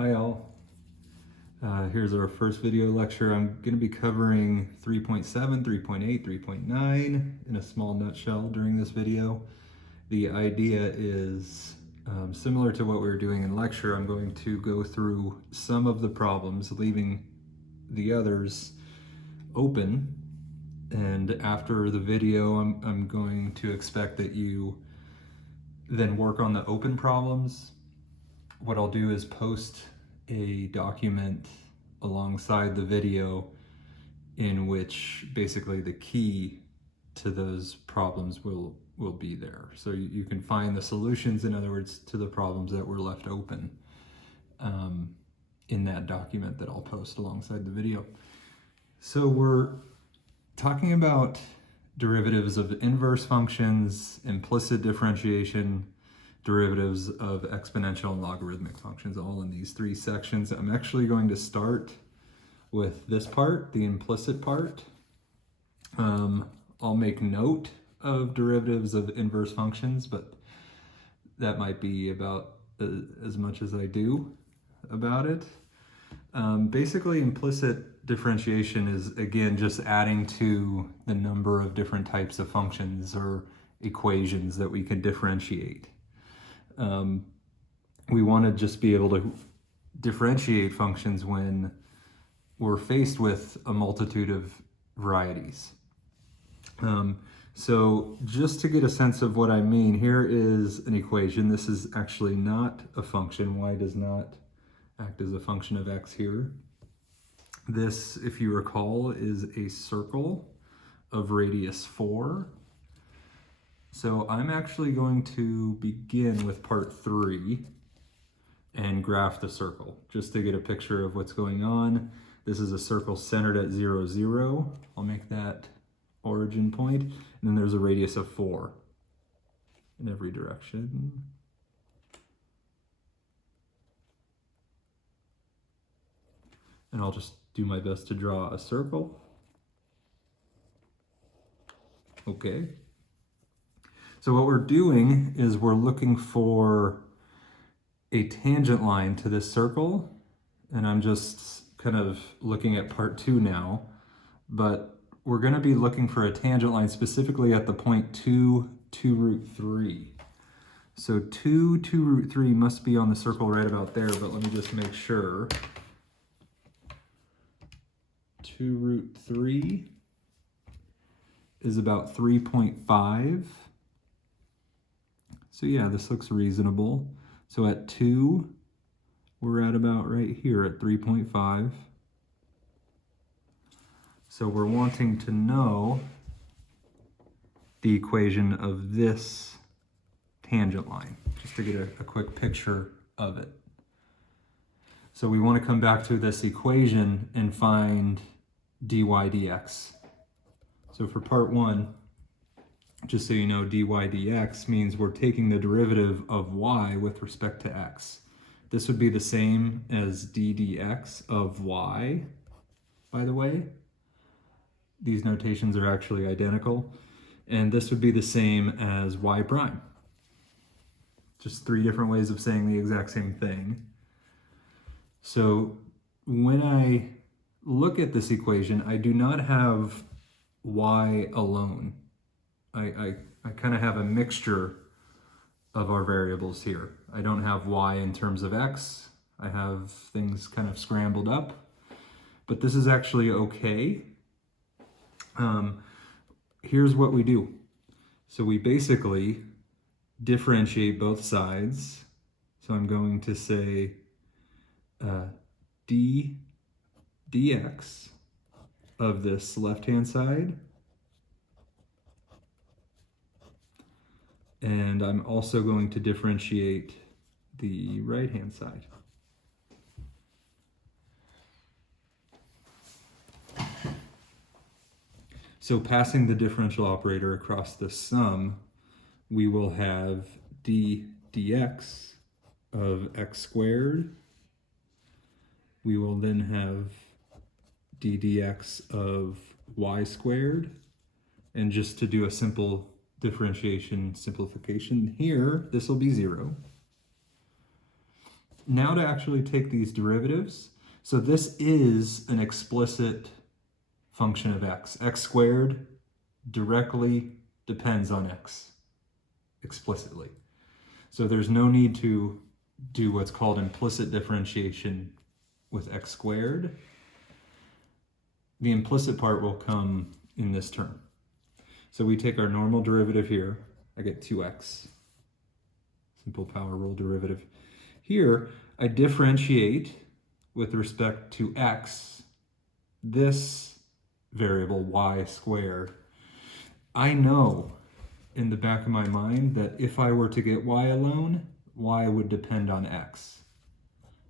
Hi all. Here's our first video lecture. I'm going to be covering 3.7, 3.8, 3.9 in a small nutshell during this video. The idea is similar to what we were doing in lecture. I'm going to go through some of the problems, leaving the others open. And after the video, I'm going to expect that you then work on the open problems. What I'll do is post a document alongside the video in which basically the key to those problems will be there. So you can find the solutions, in other words, to the problems that were left open in that document that I'll post alongside the video. So we're talking about derivatives of inverse functions, implicit differentiation, derivatives of exponential and logarithmic functions, all in these three sections. I'm actually going to start with this part, the implicit part. I'll make note of derivatives of inverse functions, but that might be about as much as I do about it. Basically, implicit differentiation is, again, just adding to the number of different types of functions or equations that we can differentiate. We want to just be able to differentiate functions when we're faced with a multitude of varieties. So just to get a sense of what I mean, here is an equation. This is actually not a function. Y does not act as a function of x here. This, if you recall, is a circle of radius 4. So I'm actually going to begin with part 3 and graph the circle, just to get a picture of what's going on. This is a circle centered at 0, 0. I'll make that origin point. And then there's a radius of 4 in every direction. And I'll just do my best to draw a circle. Okay. So what we're doing is we're looking for a tangent line to this circle, and I'm just kind of looking at part 2 now, but we're going to be looking for a tangent line specifically at the point 2, 2 root 3. So 2, 2 root 3 must be on the circle right about there, but let me just make sure. 2 root 3 is about 3.5. So yeah, this looks reasonable. So at 2, we're at about right here at 3.5. So we're wanting to know the equation of this tangent line, just to get a quick picture of it. So we want to come back to this equation and find dy dx. So for part 1, just so you know, dy dx means we're taking the derivative of y with respect to x. This would be the same as ddx of y, by the way. These notations are actually identical. And this would be the same as y prime. Just 3 different ways of saying the exact same thing. So when I look at this equation, I do not have y alone. I kind of have a mixture of our variables here. I don't have y in terms of x. I have things kind of scrambled up, but this is actually okay. Here's what we do. So we basically differentiate both sides. So I'm going to say dx of this left-hand side. And I'm also going to differentiate the right-hand side. So passing the differential operator across the sum, we will have dx of x squared. We will then have ddx of y squared. And just to do a simple simplification here, this will be 0. now to actually take these derivatives. So this is an explicit function of x. X squared directly depends on x explicitly. So there's no need to do what's called implicit differentiation with x squared. The implicit part will come in this term. So we take our normal derivative here. I get 2x. Simple power rule derivative. Here, I differentiate with respect to x, this variable y squared. I know in the back of my mind that if I were to get y alone, y would depend on x.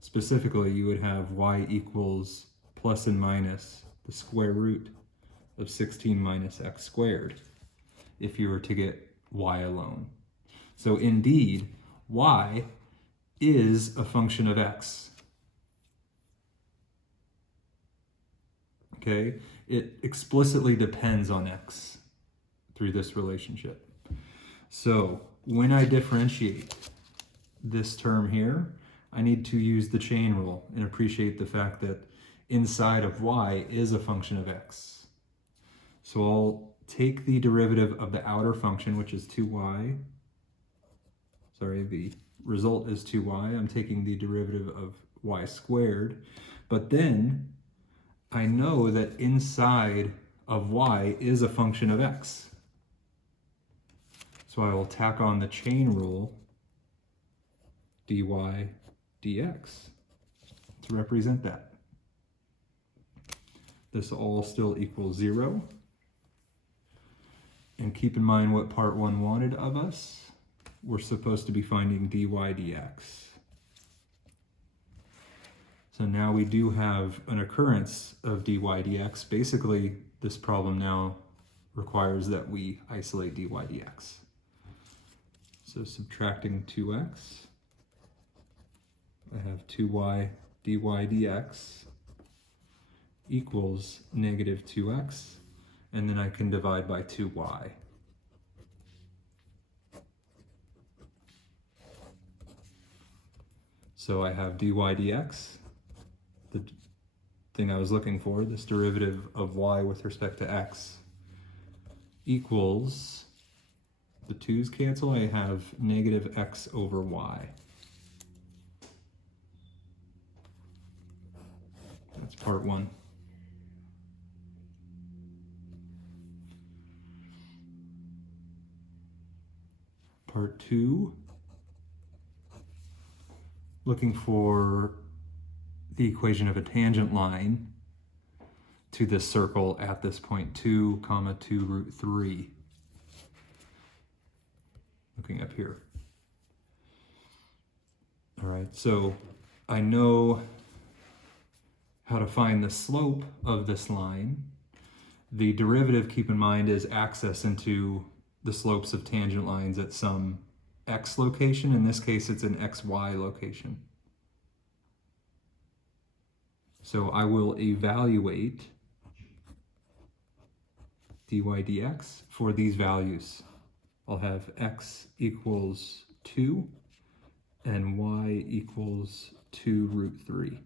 Specifically, you would have y equals plus and minus the square root of 16 minus x squared if you were to get y alone. So indeed, y is a function of x. Okay? It explicitly depends on x through this relationship. So when I differentiate this term here, I need to use the chain rule and appreciate the fact that inside of y is a function of x. So I'll take the derivative of the outer function, which is 2y. Sorry, the result is 2y. I'm taking the derivative of y squared. But then I know that inside of y is a function of x. So I will tack on the chain rule dy dx to represent that. This all still equals 0. And keep in mind what part 1 wanted of us. We're supposed to be finding dy dx. So now we do have an occurrence of dy dx. Basically, this problem now requires that we isolate dy dx. So subtracting 2x, I have 2y dy dx equals negative 2x, and then I can divide by 2y. So I have dy dx, the thing I was looking for, this derivative of y with respect to x, equals, the 2's cancel, I have negative x over y. That's part 1. Part 2, looking for the equation of a tangent line to this circle at this point 2, 2 root 3. Looking up here. All right, so I know how to find the slope of this line. The derivative, keep in mind, is access into the slopes of tangent lines at some x location. In this case, it's an xy location. So I will evaluate dy dx for these values. I'll have x equals 2 and y equals 2 root 3.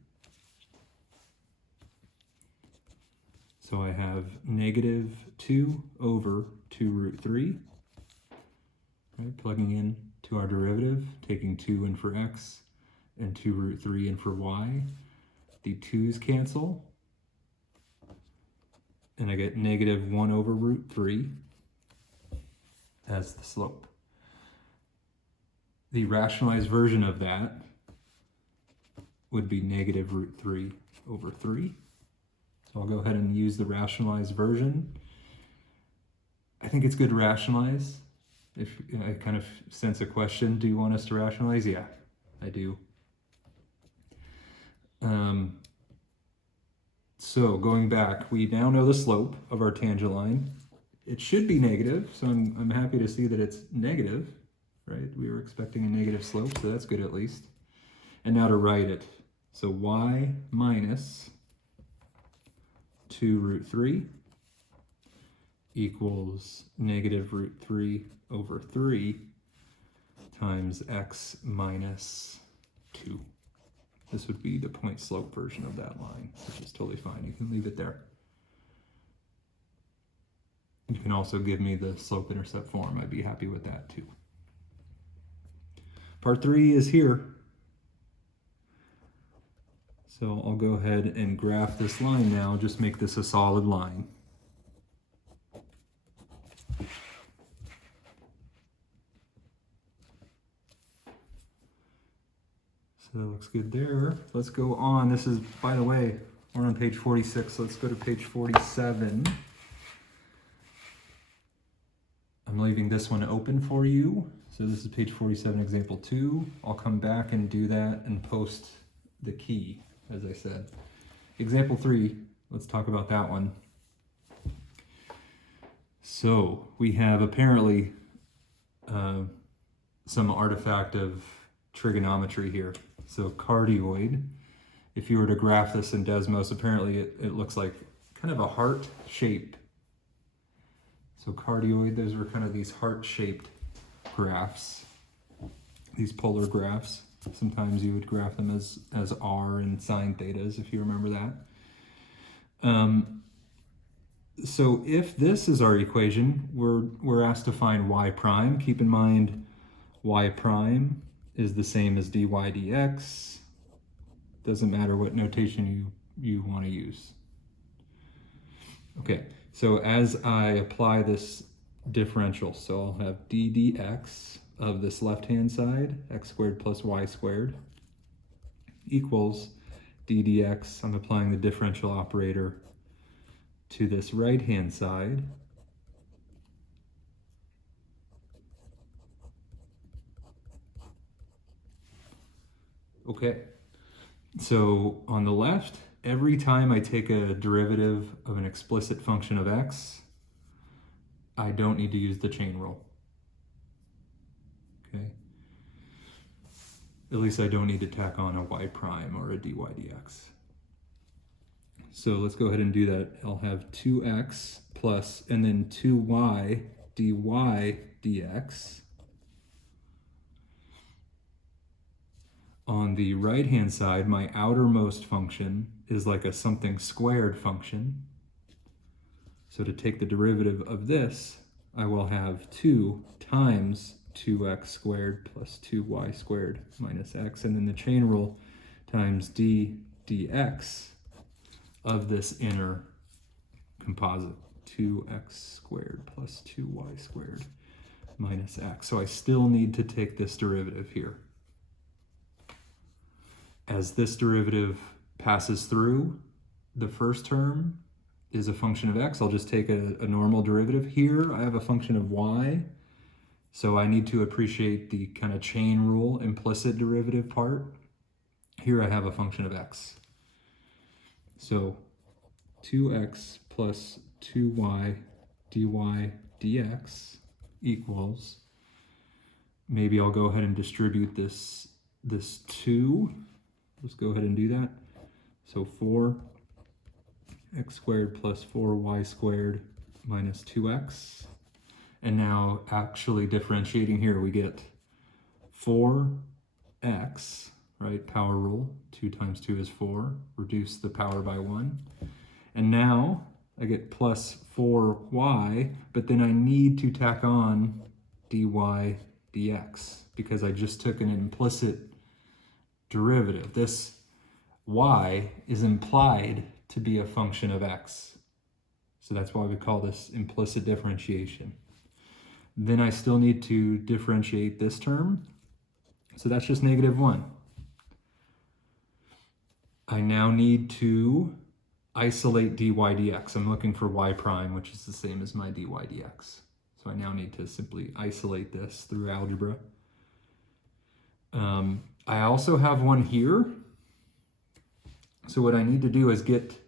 So I have negative 2 over 2 root 3. Right, plugging in to our derivative, taking 2 in for x and 2 root 3 in for y. The 2's cancel, and I get negative 1 over root 3 as the slope. The rationalized version of that would be negative root 3 over 3. So I'll go ahead and use the rationalized version. I think it's good to rationalize. If I kind of sense a question, do you want us to rationalize? Yeah, I do. So going back, we now know the slope of our tangent line. It should be negative, so I'm happy to see that it's negative, right? We were expecting a negative slope, so that's good at least. And now to write it. So y minus 2 root 3 equals negative root 3 over 3 times x minus 2. This would be the point slope version of that line, which is totally fine. You can leave it there. You can also give me the slope-intercept form. I'd be happy with that too. Part 3 is here. So I'll go ahead and graph this line now, just make this a solid line. So that looks good there. Let's go on. This is, by the way, we're on page 46. Let's go to page 47. I'm leaving this one open for you. So this is page 47, example 2. I'll come back and do that and post the key, as I said. Example 3, let's talk about that one. So we have apparently some artifact of trigonometry here. So cardioid, if you were to graph this in Desmos, apparently it looks like kind of a heart shape. So cardioid, those were kind of these heart-shaped graphs, these polar graphs. Sometimes you would graph them as r and sine thetas, if you remember that. So if this is our equation, we're asked to find y prime. Keep in mind, y prime is the same as dy dx. Doesn't matter what notation you want to use. Okay, so as I apply this differential, so I'll have d dx of this left-hand side, x squared plus y squared, equals d dx. I'm applying the differential operator to this right-hand side. Okay, so on the left, every time I take a derivative of an explicit function of x, I don't need to use the chain rule. Okay. At least I don't need to tack on a y prime or a dy dx. So let's go ahead and do that. I'll have 2x plus, and then 2y dy dx. On the right-hand side, my outermost function is like a something squared function. So to take the derivative of this, I will have 2 times 2x squared plus 2y squared minus x, and then the chain rule times d dx of this inner composite, 2x squared plus 2y squared minus x. So I still need to take this derivative here. As this derivative passes through, the first term is a function of x. I'll just take a normal derivative. Here I have a function of y, so I need to appreciate the kind of chain rule implicit derivative part. Here I have a function of x. So 2x plus 2y dy dx equals, maybe I'll go ahead and distribute this 2. Let's go ahead and do that. So 4x squared plus 4y squared minus 2x. And now actually differentiating here, we get 4x, right? Power rule, 2 times 2 is 4. Reduce the power by 1. And now I get plus 4y, but then I need to tack on dy dx because I just took an implicit derivative. This y is implied to be a function of x. So that's why we call this implicit differentiation. Then I still need to differentiate this term. So that's just -1. I now need to isolate dy dx. I'm looking for y prime, which is the same as my dy dx. So I now need to simply isolate this through algebra. I also have one here. So what I need to do is get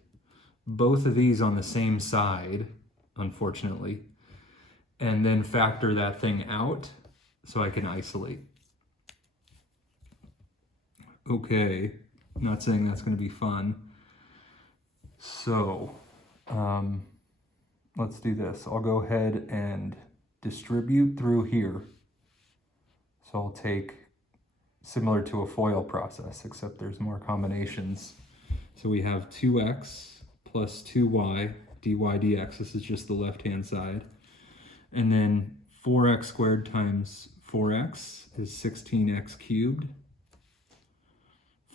both of these on the same side, unfortunately, and then factor that thing out so I can isolate. Okay, I'm not saying that's going to be fun. So let's do this. I'll go ahead and distribute through here. So I'll take similar to a FOIL process, except there's more combinations. So we have 2x plus 2y dy dx. This is just the left-hand side. And then 4x squared times 4x is 16x cubed.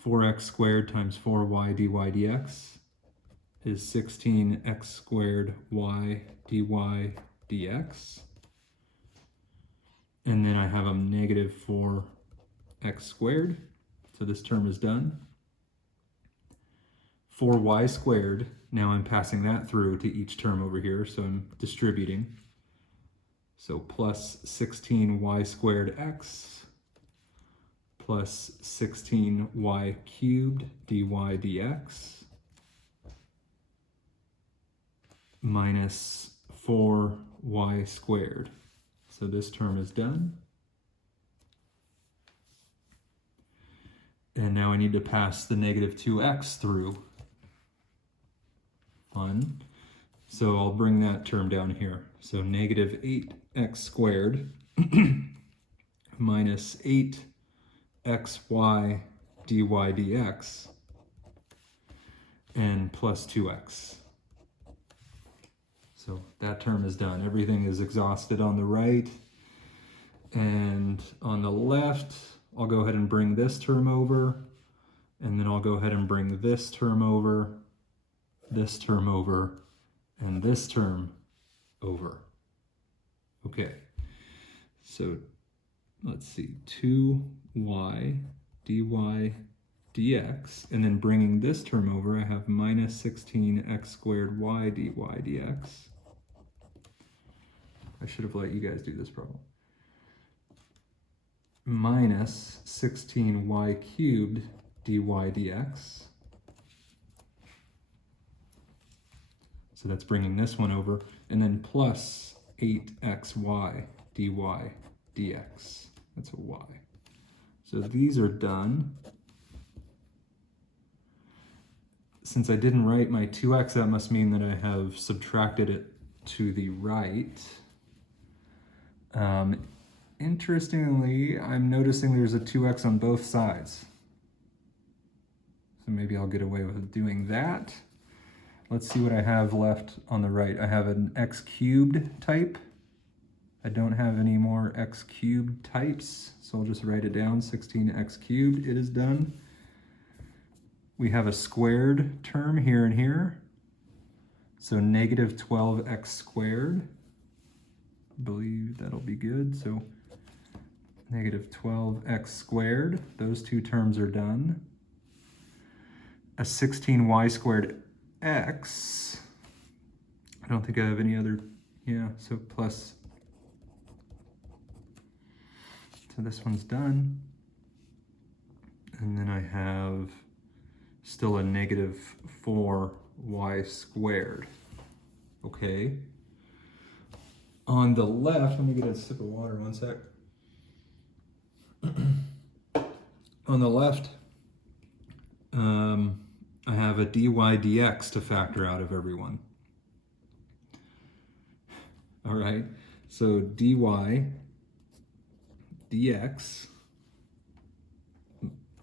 4x squared times 4y dy dx is 16x squared y dy dx. And then I have a negative 4x squared. So this term is done. 4y squared, now I'm passing that through to each term over here, so I'm distributing. So plus 16y squared x plus 16y cubed dy dx minus 4y squared. So this term is done. And now I need to pass the negative 2x through. Fun. So I'll bring that term down here. So negative 8x squared minus 8xy dy dx and plus 2x. So that term is done. Everything is exhausted on the right. And on the left, I'll go ahead and bring this term over. And then I'll go ahead and bring this term over, this term over, and this term over. Okay, so let's see, 2y dy dx, and then bringing this term over, I have minus 16x squared y dy dx. I should have let you guys do this problem. Minus 16y cubed dy dx. So that's bringing this one over, and then plus 8xy dy dx. That's a y. So these are done. Since I didn't write my 2x, that must mean that I have subtracted it to the right. Interestingly, I'm noticing there's a 2x on both sides. So maybe I'll get away with doing that. Let's see what I have left on the right. I have an x cubed type. I don't have any more x cubed types, so I'll just write it down, 16x cubed, it is done. We have a squared term here and here, so negative 12x squared. I believe that'll be good, so negative 12x squared, those two terms are done. A 16y squared x, I don't think I have any other, yeah, so plus, so this one's done. And then I have still a negative 4y squared, okay. On the left, let me get a sip of water, one sec. On the left, I have a dy dx to factor out of everyone. All right, so dy dx,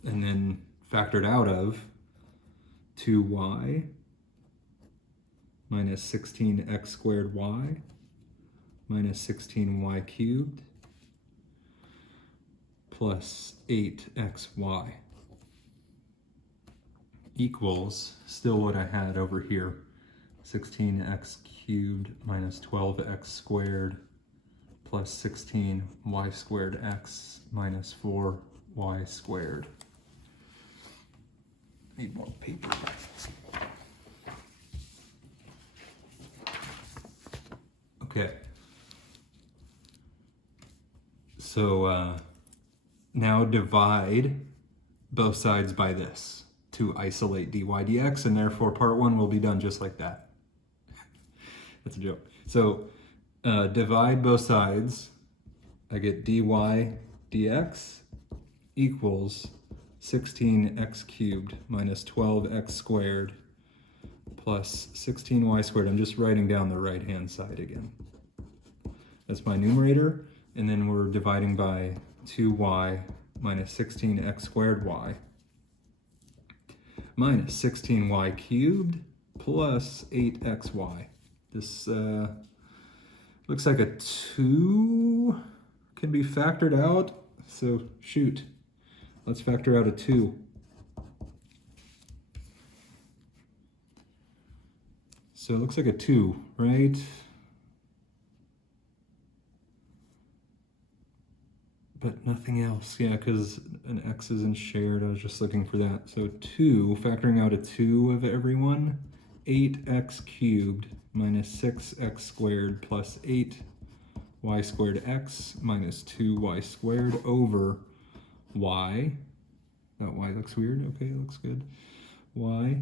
and then factored out of 2y minus 16x squared y minus 16y cubed plus 8xy equals still what I had over here, 16x cubed minus 12x squared plus 16y squared x minus 4y squared. Need more paper. Okay. So now divide both sides by this to isolate dy dx, and therefore part one will be done just like that. That's a joke. So divide both sides, I get dy dx equals 16x cubed minus 12x squared plus 16y squared. I'm just writing down the right hand side again. That's my numerator, and then we're dividing by 2y minus 16x squared y minus 16y cubed plus 8xy. This looks like a 2 can be factored out, so shoot. Let's factor out a 2. So it looks like a 2, right? But nothing else, yeah, because an x isn't shared. I was just looking for that. So 2, factoring out a 2 of every one, 8x cubed minus 6x squared plus 8y squared x minus 2y squared over y. That y looks weird. Okay, it looks good. Y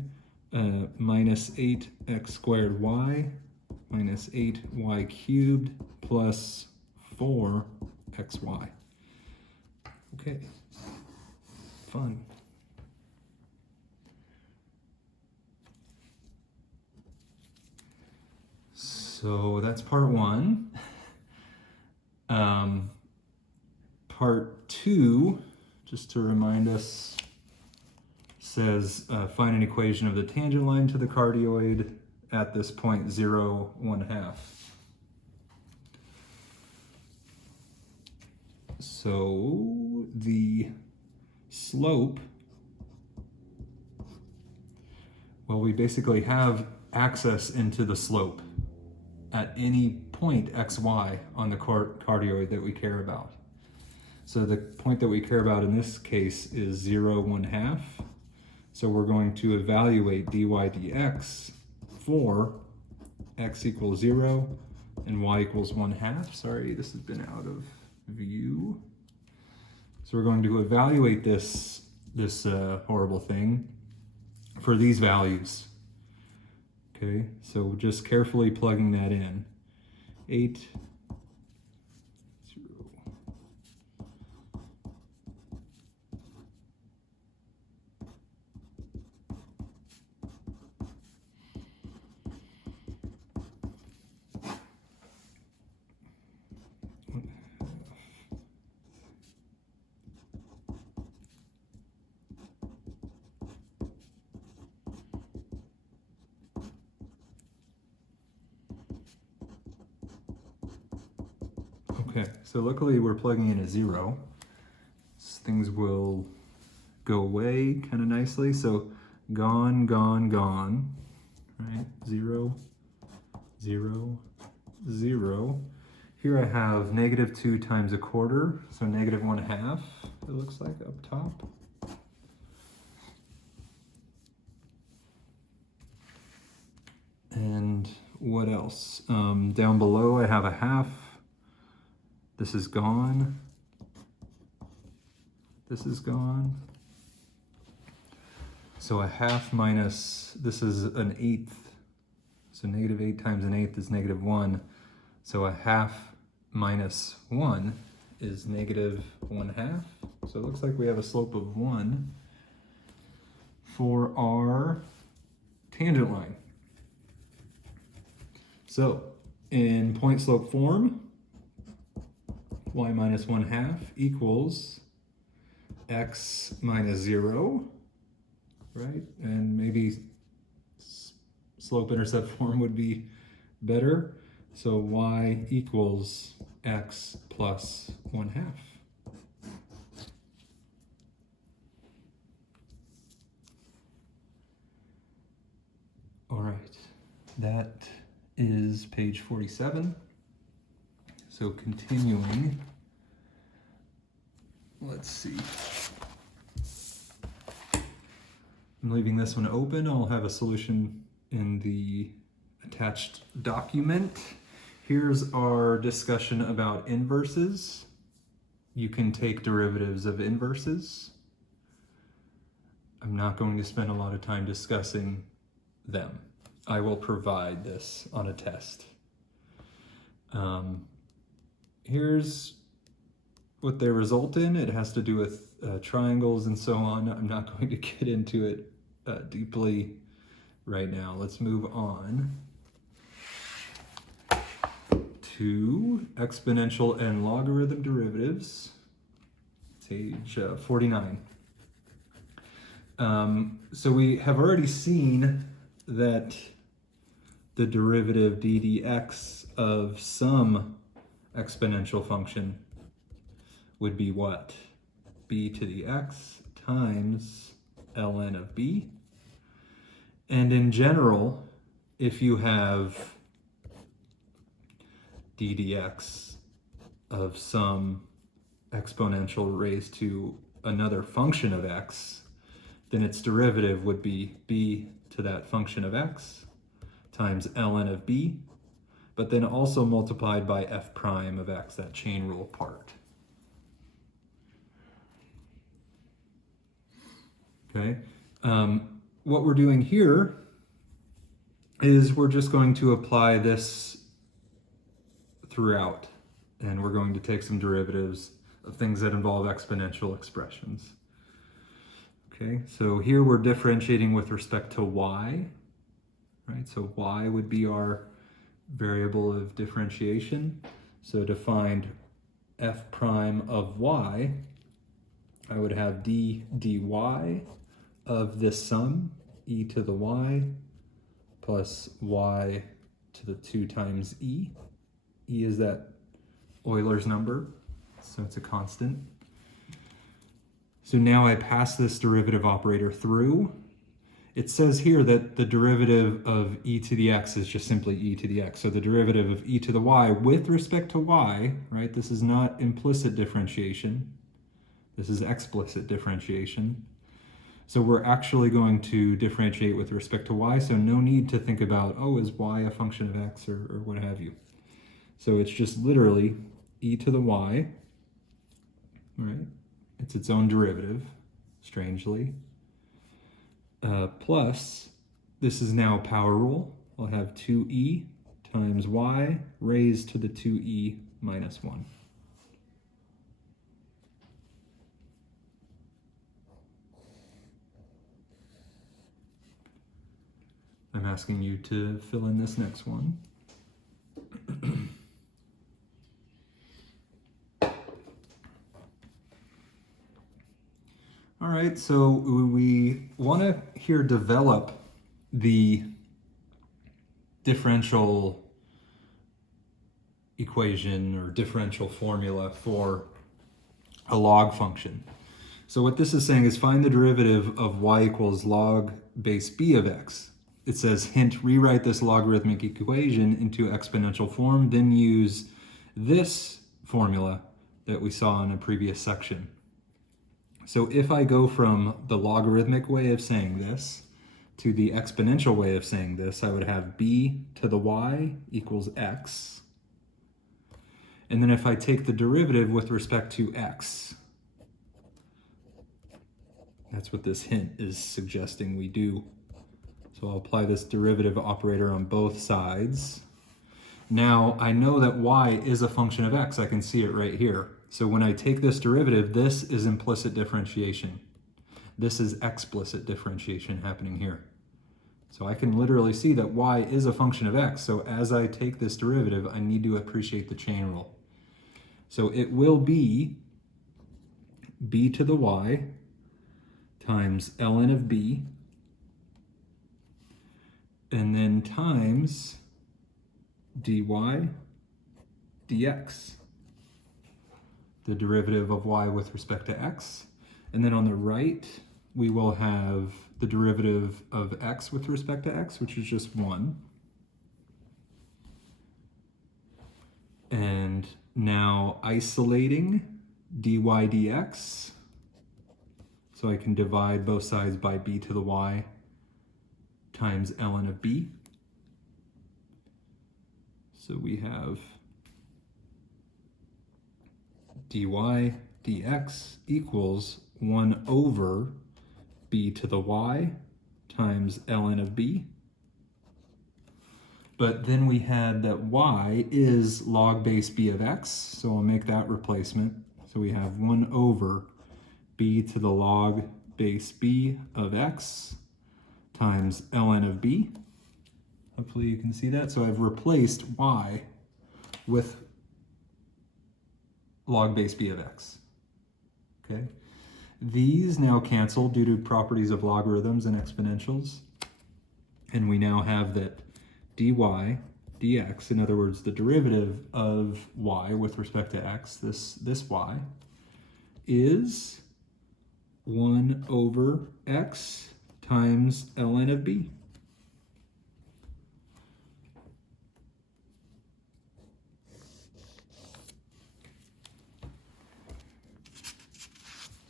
minus 8x squared y minus 8y cubed plus 4xy. Okay, fun. So that's part 1. Part 2, just to remind us, says find an equation of the tangent line to the cardioid at this point 0, 1/2. So the slope, well, we basically have access into the slope at any point xy on the cardioid that we care about. So the point that we care about in this case is 0, 1/2. So we're going to evaluate dy dx for x equals 0 and y equals 1/2. Sorry, this has been out of view. So we're going to evaluate this horrible thing for these values. Okay, so just carefully plugging that in. 8, 0. Okay, so luckily we're plugging in a 0. Things will go away kind of nicely. So gone, gone, gone, right? 0, 0, 0. Here I have -2 times 1/4, so -1/2, it looks like up top. And what else? Down below I have a 1/2. This is gone. This is gone. So a 1/2 minus, this is an 1/8. So -8 times an 1/8 is -1. So a 1/2 minus 1 is -1/2. So it looks like we have a slope of 1 for our tangent line. So in point slope form, y minus 1/2 equals x minus 0, right? And maybe slope intercept form would be better. So y equals x plus 1/2. All right, that is page 47. So continuing, let's see. I'm leaving this one open. I'll have a solution in the attached document. Here's our discussion about inverses. You can take derivatives of inverses. I'm not going to spend a lot of time discussing them. I will provide this on a test. Here's what they result in. It has to do with triangles and so on. I'm not going to get into it deeply right now. Let's move on to exponential and logarithm derivatives. page 49. So we have already seen that the derivative dydx of some exponential function would be what? B to the x times ln of b. And in general, if you have dydx of some exponential raised to another function of x, then its derivative would be b to that function of x times ln of b, but then also multiplied by f prime of x, that chain rule part. Okay, what we're doing here is we're just going to apply this throughout, and we're going to take some derivatives of things that involve exponential expressions. Okay, so here we're differentiating with respect to y, right? So y would be our variable of differentiation. So to find f prime of y, I would have d dy of this sum, e to the y, plus y to the 2 times e. E is that Euler's number, so it's a constant. So now I pass this derivative operator through. It says here that the derivative of e to the x is just simply e to the x. So the derivative of e to the y with respect to y, right? This is not implicit differentiation. This is explicit differentiation. So we're actually going to differentiate with respect to y, so no need to think about, oh, is y a function of x or what have you. So it's just literally e to the y, right? It's its own derivative, strangely. Plus, this is now power rule. I'll have 2e times y raised to the 2e minus 1. I'm asking you to fill in this next one. All right, so we want to here develop the differential equation or differential formula for a log function. So what this is saying is find the derivative of y equals log base b of x. It says, hint, rewrite this logarithmic equation into exponential form, then use this formula that we saw in a previous section. So if I go from the logarithmic way of saying this to the exponential way of saying this, I would have b to the y equals x. And then if I take the derivative with respect to x, that's what this hint is suggesting we do. So I'll apply this derivative operator on both sides. Now I know that y is a function of x. I can see it right here. So when I take this derivative, this is implicit differentiation. This is explicit differentiation happening here. So I can literally see that y is a function of x. So as I take this derivative, I need to appreciate the chain rule. So it will be b to the y times ln of b, and then times dy dx, the derivative of y with respect to x. And then on the right, we will have the derivative of x with respect to x, which is just 1. And now isolating dy dx, so I can divide both sides by b to the y times ln of b. So we have dy dx equals 1 over b to the y times ln of b. But then we had that y is log base b of x, so I'll make that replacement. So we have 1 over b to the log base b of x times ln of b. Hopefully you can see that. So I've replaced y with log base b of x. okay? These now cancel due to properties of logarithms and exponentials. And we now have that dy dx, in other words, the derivative of y with respect to x, this y, is 1 over x times ln of b.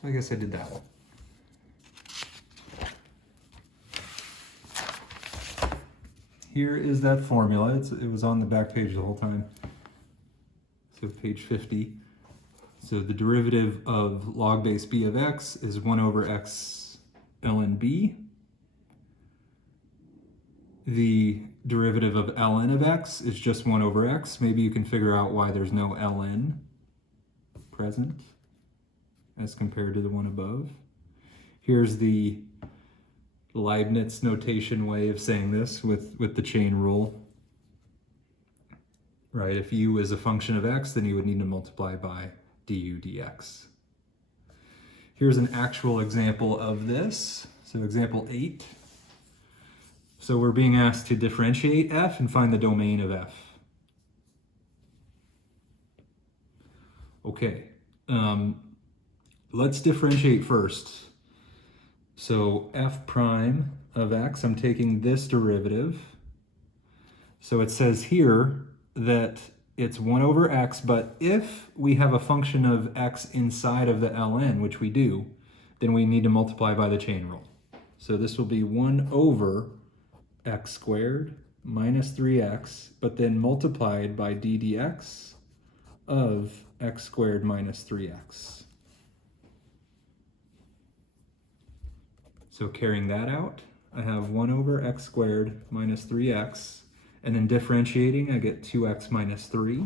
So I guess I did that one. Here is that formula. It was on the back page the whole time. So page 50. So the derivative of log base b of x is 1 over x ln b. The derivative of ln of x is just 1 over x. Maybe you can figure out why there's no ln present as compared to the one above. Here's the Leibniz notation way of saying this with the chain rule. Right, if u is a function of x, then you would need to multiply by du dx. Here's an actual example of this. So example 8. So we're being asked to differentiate f and find the domain of f. Okay, let's differentiate first. So f prime of x, I'm taking this derivative. So it says here that it's 1 over x, but if we have a function of x inside of the ln, which we do, then we need to multiply by the chain rule. So this will be 1 over x squared minus 3x, but then multiplied by d dx of x squared minus 3x. So carrying that out, I have 1 over x squared minus 3x, and then differentiating, I get 2x minus 3.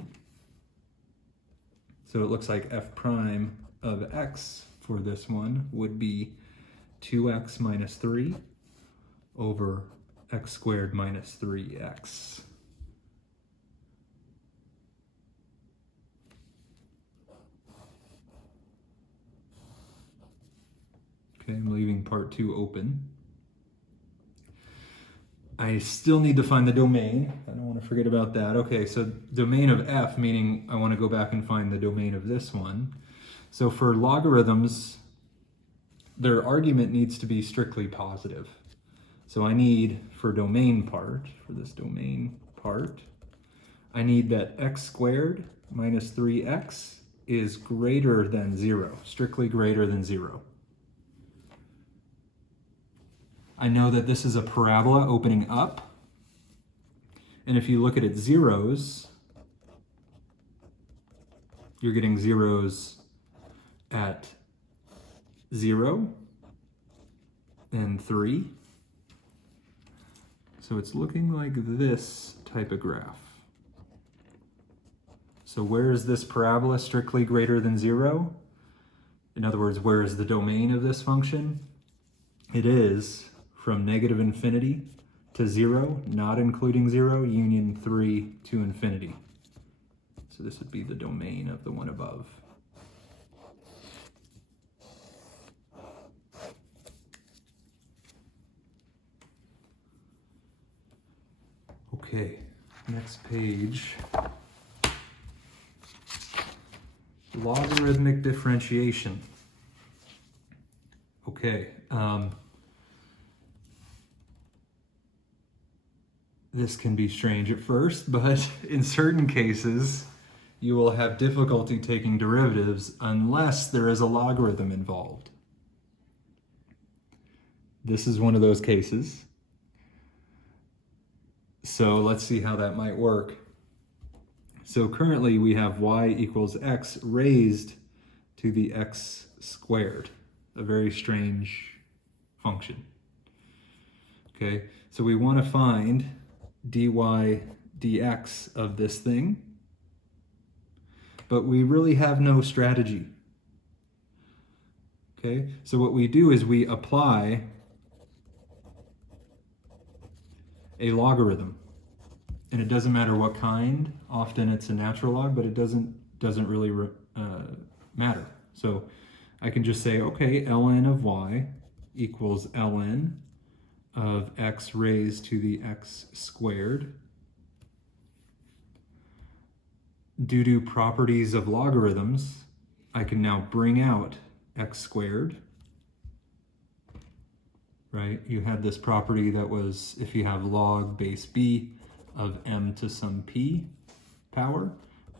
So it looks like f prime of x for this one would be 2x minus 3 over x squared minus 3x. Okay, I'm leaving part 2 open. I still need to find the domain. I don't want to forget about that. Okay, so domain of f, meaning I want to go back and find the domain of this one. So for logarithms, their argument needs to be strictly positive. So I need, for domain part, for this domain part, I need that x squared minus 3x is greater than 0, strictly greater than 0. I know that this is a parabola opening up, and if you look at its zeros, you're getting zeros at 0 and 3. So it's looking like this type of graph. So where is this parabola strictly greater than 0? In other words, where is the domain of this function? It is from negative infinity to 0, not including 0, union 3 to infinity. So this would be the domain of the one above. Okay, next page. Logarithmic differentiation. Okay, this can be strange at first, but in certain cases, you will have difficulty taking derivatives unless there is a logarithm involved. This is one of those cases. So let's see how that might work. So currently we have y equals x raised to the x squared, a very strange function. Okay, so we want to find dy dx of this thing, but we really have no strategy. Okay, so what we do is we apply a logarithm, and it doesn't matter what kind. Often it's a natural log, but it doesn't really matter. So I can just say, okay, ln of y equals ln of x raised to the x squared. Due to properties of logarithms, I can now bring out x squared, right? You had this property that was if you have log base b of m to some p power,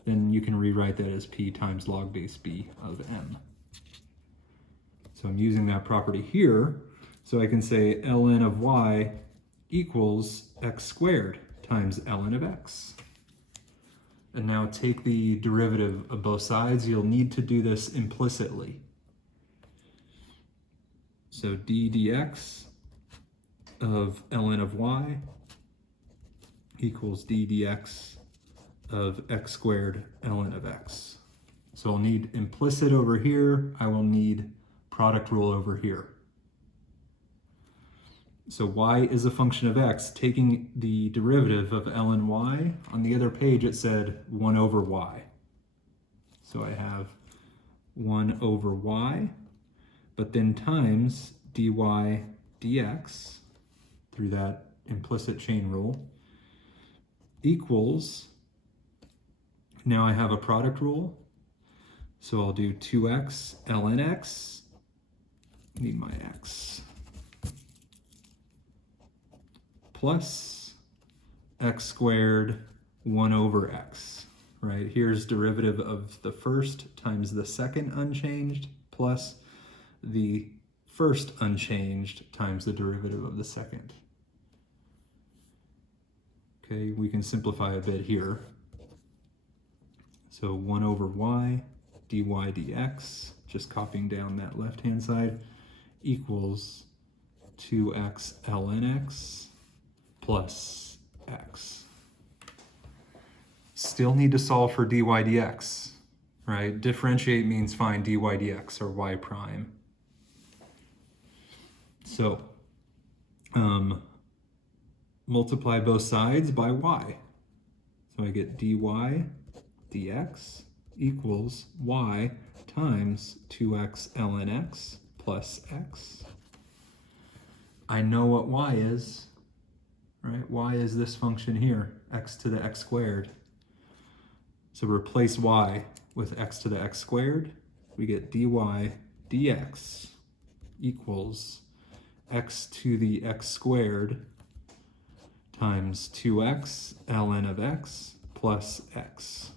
then you can rewrite that as p times log base b of m. So I'm using that property here, so I can say ln of y equals x squared times ln of x. And now take the derivative of both sides. You'll need to do this implicitly. So dydx of ln of y equals dydx of x squared ln of x. So I'll need implicit over here. I will need product rule over here. So y is a function of x. Taking the derivative of ln y, on the other page it said 1 over y. So I have 1 over y, but then times dy dx, through that implicit chain rule, equals, now I have a product rule, so I'll do 2x ln x, need my x, plus x squared 1 over x, right? Here's derivative of the first times the second unchanged plus the first unchanged times the derivative of the second. Okay, we can simplify a bit here. So 1 over y dy dx, just copying down that left-hand side, equals 2x ln x plus x. Still need to solve for dy dx, right? Differentiate means find dy dx or y prime. So multiply both sides by y. So I get dy dx equals y times 2x ln x plus x. I know what y is, right? Y is this function here, x to the x squared. So replace y with x to the x squared. We get dy dx equals x to the x squared times 2x ln of x plus x.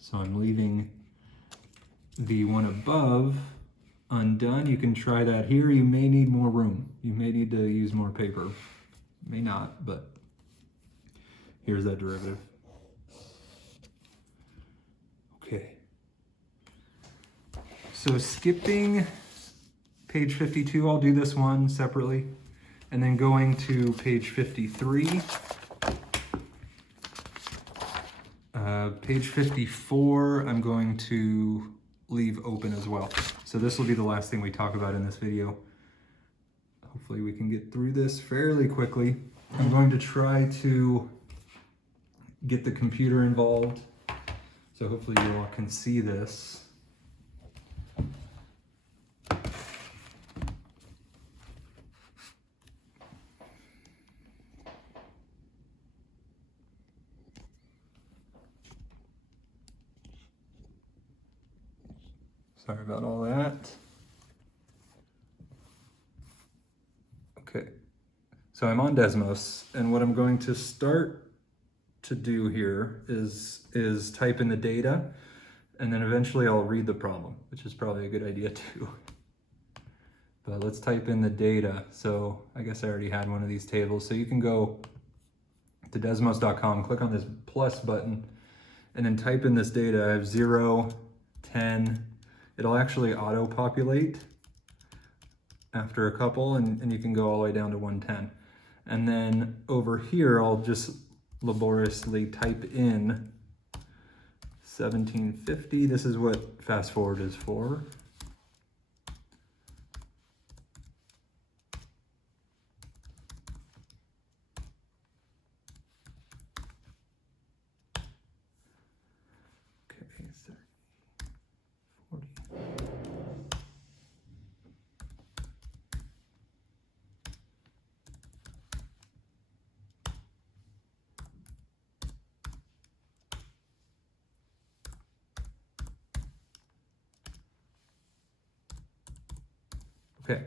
So I'm leaving the one above undone. You can try that here. You may need more room. You may need to use more paper. May not, but here's that derivative. Okay. So skipping page 52, I'll do this one separately. And then going to page 53. Page 54, I'm going to leave open as well. So this will be the last thing we talk about in this video. Hopefully we can get through this fairly quickly. I'm going to try to get the computer involved. So hopefully you all can see this. Sorry about all that. Okay, so I'm on Desmos, and what I'm going to start to do here is type in the data, and then eventually I'll read the problem, which is probably a good idea too. But let's type in the data. So I guess I already had one of these tables. So you can go to desmos.com, click on this plus button, and then type in this data. I have 0, 10. It'll actually auto-populate after a couple, and you can go all the way down to 110. And then over here, I'll just laboriously type in 1750. This is what fast forward is for. Okay, Okay,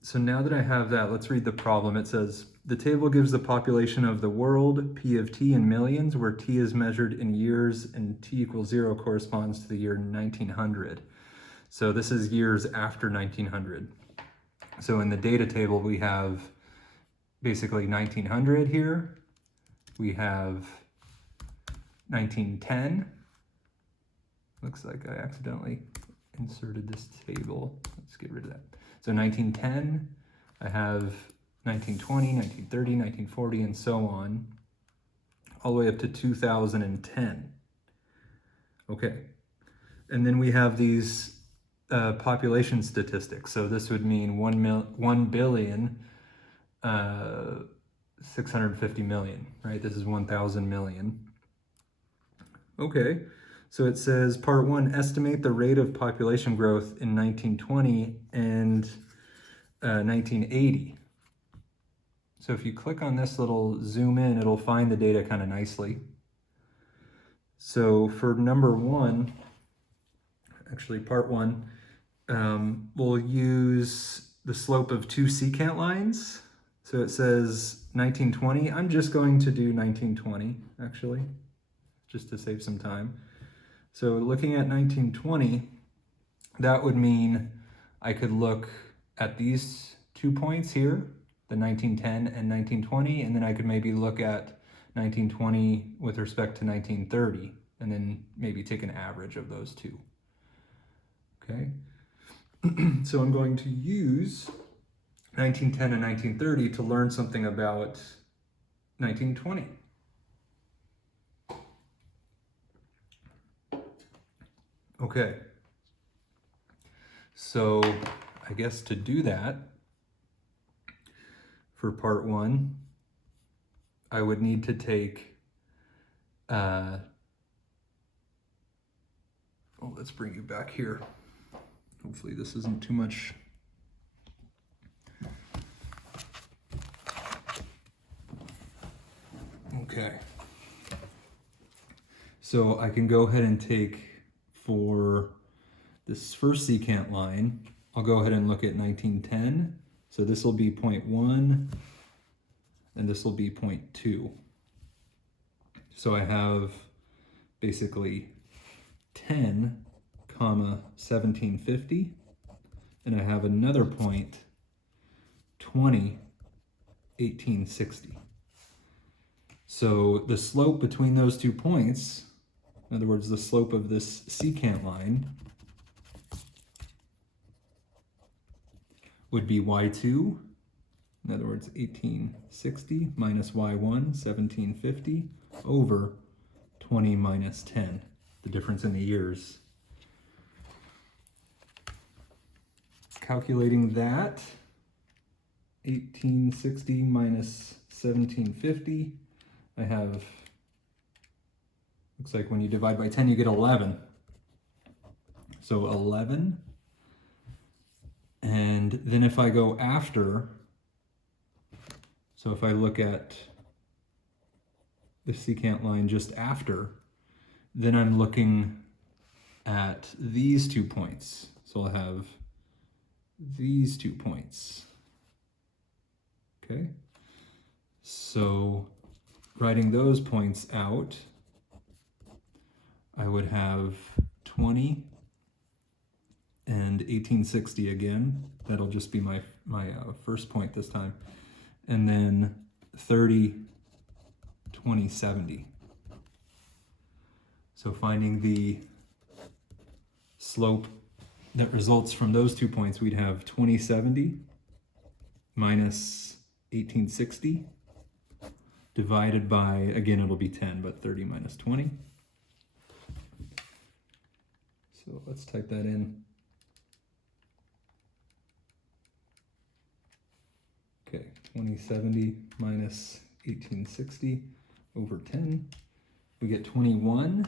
so now that I have that, let's read the problem. It says, the table gives the population of the world, P of t in millions, where t is measured in years and t equals 0 corresponds to the year 1900. So this is years after 1900. So in the data table, we have basically 1900 here. We have 1910. Looks like I accidentally inserted this table. Let's get rid of that. So 1910, I have 1920, 1930, 1940, and so on, all the way up to 2010. Okay, and then we have these population statistics. So this would mean 1 billion 650 million, right? This is 1,000 million. Okay, so it says part 1, estimate the rate of population growth in 1920 and 1980. So if you click on this little zoom in, it'll find the data kind of nicely. So for number 1, actually part 1, we'll use the slope of 2 secant lines. So it says 1920. I'm just going to do 1920, actually, just to save some time. So looking at 1920, that would mean I could look at these 2 points here, the 1910 and 1920, and then I could maybe look at 1920 with respect to 1930, and then maybe take an average of those two. Okay, so I'm going to use 1910 and 1930 to learn something about 1920. Okay, so I guess to do that, for part 1, I would need to take, let's bring you back here. Hopefully this isn't too much. Okay, so I can go ahead and take, for this first secant line, I'll go ahead and look at 1910. So this will be 0.1 and this will be 0.2. So I have basically 10, 1750, and I have another point, 20, 1860. So the slope between those 2 points, in other words, the slope of this secant line, would be y2, in other words, 1860 minus y1, 1750, over 20 minus 10, the difference in the years. Calculating that, 1860 minus 1750, I have, looks like when you divide by 10, you get 11. So 11. And then if I go after, so if I look at the secant line just after, then I'm looking at these 2 points. So I'll have these 2 points. Okay. So writing those points out, I would have 20 and 1860 again. That'll just be my first point this time. And then 30, 20, 70. So finding the slope that results from those 2 points, we'd have 2070 minus 1860 divided by, again, it'll be 10, but 30 minus 20. So let's type that in. Okay, 2070 minus 1860 over 10. We get 21.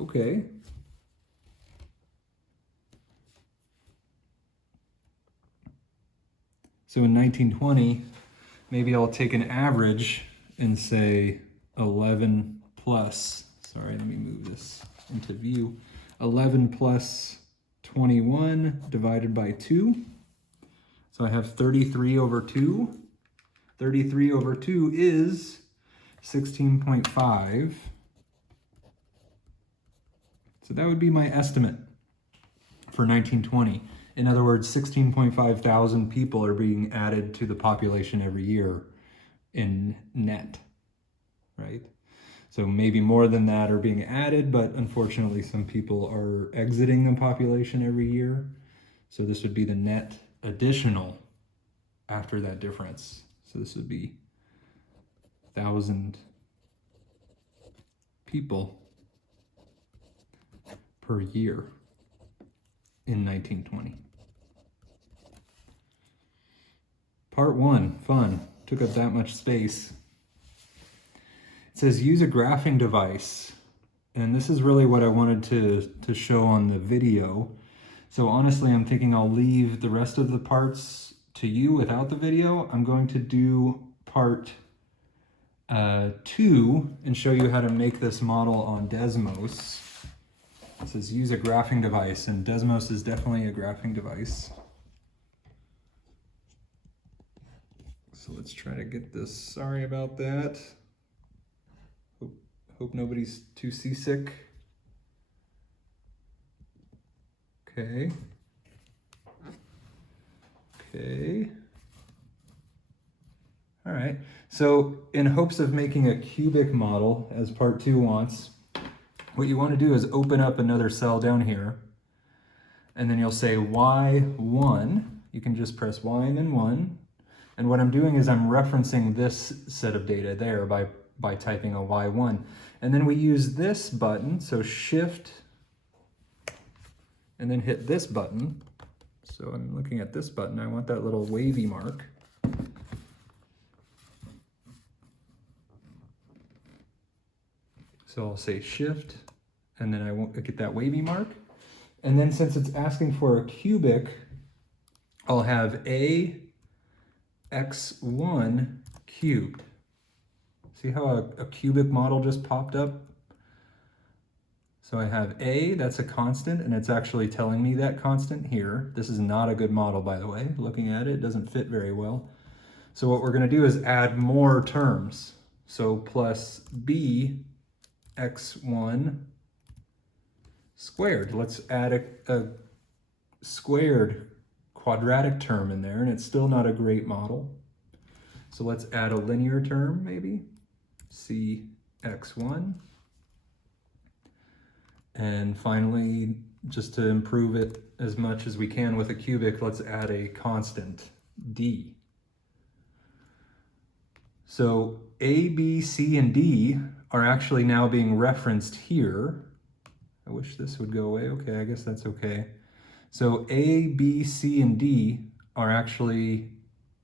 Okay. So in 1920, maybe I'll take an average and say 11 plus, sorry, let me move this into view. 11 plus 21 divided by 2. So I have 33 over 2. 33 over 2 is 16.5. So that would be my estimate for 1920. In other words, 16.5 thousand people are being added to the population every year in net, right? So maybe more than that are being added, but unfortunately some people are exiting the population every year. So this would be the net additional after that difference. So this would be 1,000 people per year in 1920. Part 1, fun, took up that much space. It says use a graphing device, and this is really what I wanted to show on the video. So honestly, I'm thinking I'll leave the rest of the parts to you without the video. I'm going to do part 2 and show you how to make this model on Desmos. It says use a graphing device, and Desmos is definitely a graphing device. So let's try to get this. Sorry about that. Hope nobody's too seasick. Okay. Okay. All right. So in hopes of making a cubic model, as part 2 wants, what you want to do is open up another cell down here, and then you'll say y1. You can just press y and then 1. And what I'm doing is I'm referencing this set of data there by typing a y1. And then we use this button, so shift, and then hit this button. So I'm looking at this button. I want that little wavy mark. So I'll say shift, and then I won't get that wavy mark. And then since it's asking for a cubic, I'll have a x1 cubed. See how a cubic model just popped up? So I have a, that's a constant, and it's actually telling me that constant here. This is not a good model, by the way. Looking at it, it doesn't fit very well. So what we're going to do is add more terms. So plus b x1 squared. Let's add a squared quadratic term in there, and it's still not a great model. So let's add a linear term, maybe, cx1. And finally, just to improve it as much as we can with a cubic, let's add a constant, d. So a, b, c, and d are actually now being referenced here. I wish this would go away. Okay, I guess that's okay. So a, b, c, and d are actually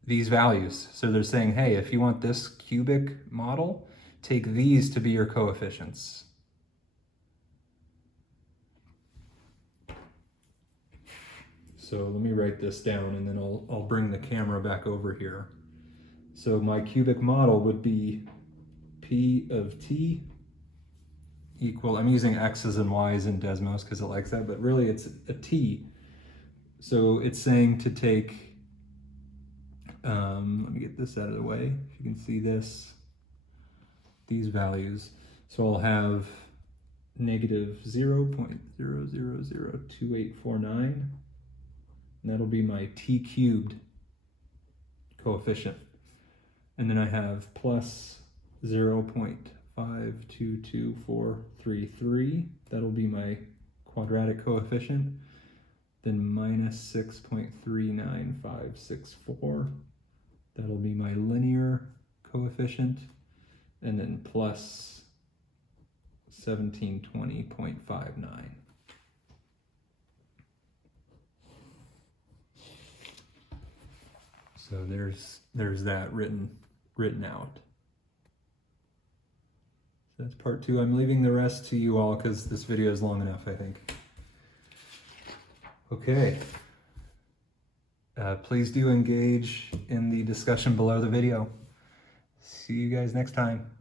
these values. So they're saying, hey, if you want this cubic model, take these to be your coefficients. So let me write this down, and then I'll bring the camera back over here. So my cubic model would be P of t equal, I'm using x's and y's in Desmos because it likes that, but really it's a t. So it's saying to take, let me get this out of the way, if you can see this, these values. So I'll have negative 0.0002849, and that'll be my t cubed coefficient. And then I have plus 0.522433, that'll be my quadratic coefficient. Then minus 6.39564, that'll be my linear coefficient. And then plus 1720.59. So there's that written out. So that's part 2. I'm leaving the rest to you all because this video is long enough, I think. Okay. Please do engage in the discussion below the video. See you guys next time.